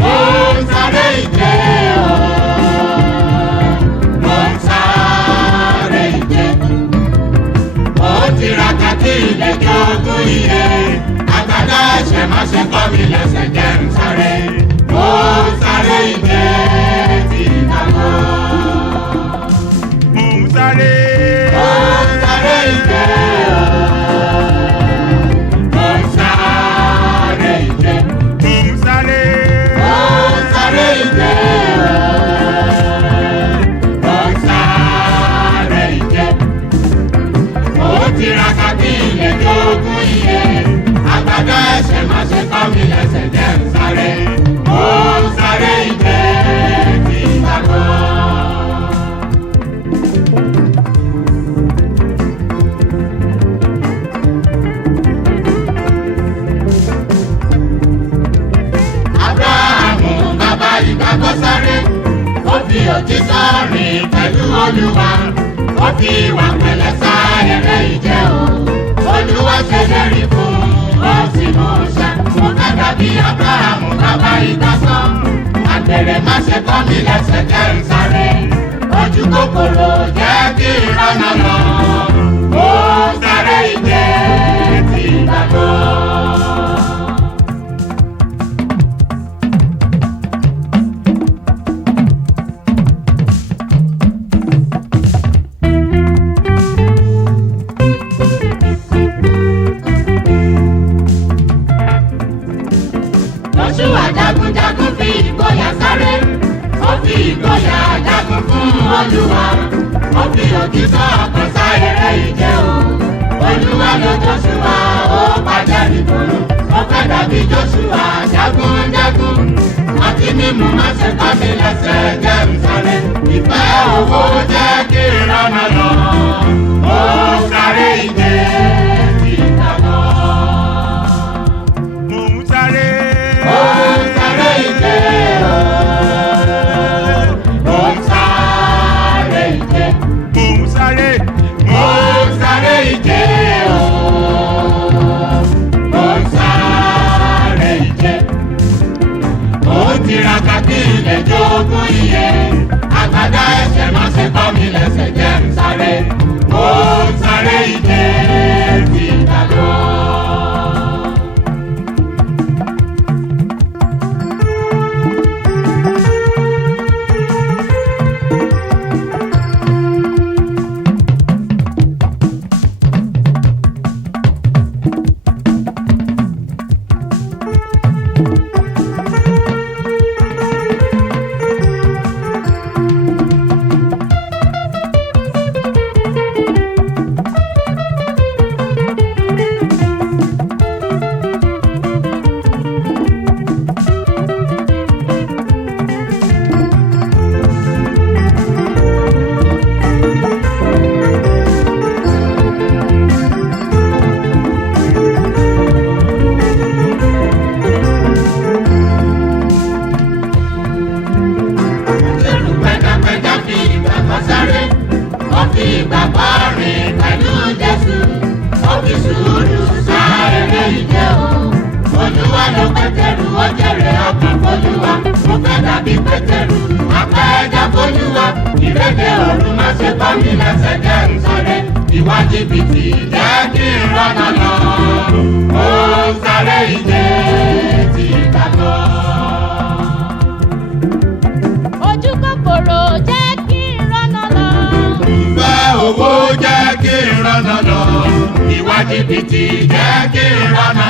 Mo ń sáré ìje o, mo ń sáré ìje. Mo tiraka kí ilé jogún iye, àgbàdo ẹ̀ṣẹ̀ má ṣe kọ́ mi lẹ́sẹ̀ jẹ́ ń sáré. Mo ń sáré ìje tí ìgbàgbọ́. Mo ń sáré. Mo ń sáré ìje o, mo ń sáré ìje. Mo ń sáré. Mo ń sáré ìje o, mo ń sáré ìje. Mo tiraka kí ilé jogún iye, àgbàdo ẹ̀ṣẹ̀ má ṣe kọ́ mi lẹ́sẹ̀ jẹ́ ń sáré. Mo ń sáré ìje tí ìgbàgbọ́. Ábúráhámù bàbá ìgbàgbọ́ sáré, ó fi òtítọ́ rìn pẹ̀lú Olúwa, ó fi ìwà pẹ̀lẹ́ sá eré ìje o. Olúwa ṣèlérí fún un, ó sì mú un ṣẹ. Mo fẹ́ dàbí Ábúráhámù bàbá ìgbàgbọ́, àgbèrè má ṣe kọ́ mi lẹ́sẹ̀ jẹ́ ń sáré. Ojú kòkòrò jẹ́ kí n rọ́nà lọ, mo ń sáré ìje tí ìgbàgbọ́. Jóṣúà jagunjagun fi ìgboyà sáré, ó fi ìgboyà jagun fún Olúwa, ó fi òtítọ́ ọkàn sá eré ìje o. Olúwa ló Jóṣúà, ó pàdé ìbòrò. Mo fẹ́ dàbí Jóṣúà jagunjagun, àti mímú má ṣe kọ́ mi lẹ́sẹ̀ jẹ́ ń sáré. Ìfẹ́ owó jẹ́ kí n rọ́nà lọ, mo ń sáré ìje tí ìgbàgbọ́. Mo ń sáré. Mo ń sáré ìje o, mo ń sáré ìje. Mo ń sáré. Mo ń sáré ìje o, mo ń sáré ìje. Mo ń tiraka kí ilé jogún iye, àgbàdo ẹ̀ṣẹ̀ má ṣe kọ́ mi lẹ́sẹ̀ jẹ́ ń sáré. Mo ń sáré ìje tí ìgbàgbọ́. Ìrédè òru má ṣe bá mi lẹ́sẹ̀ jẹ́ ń sáré. Ìwà jìbìtì jẹ́ kí n rọ́nà lọ, mo ń sáré ìje tí ìgbàgbọ́. Ojú kòkòrò jẹ́ kí n rọ́nà lọ. Ìfẹ́ owó jẹ́ kí n rọ́nà lọ, ìwà jìbìtì jẹ́ kí n rọ́nà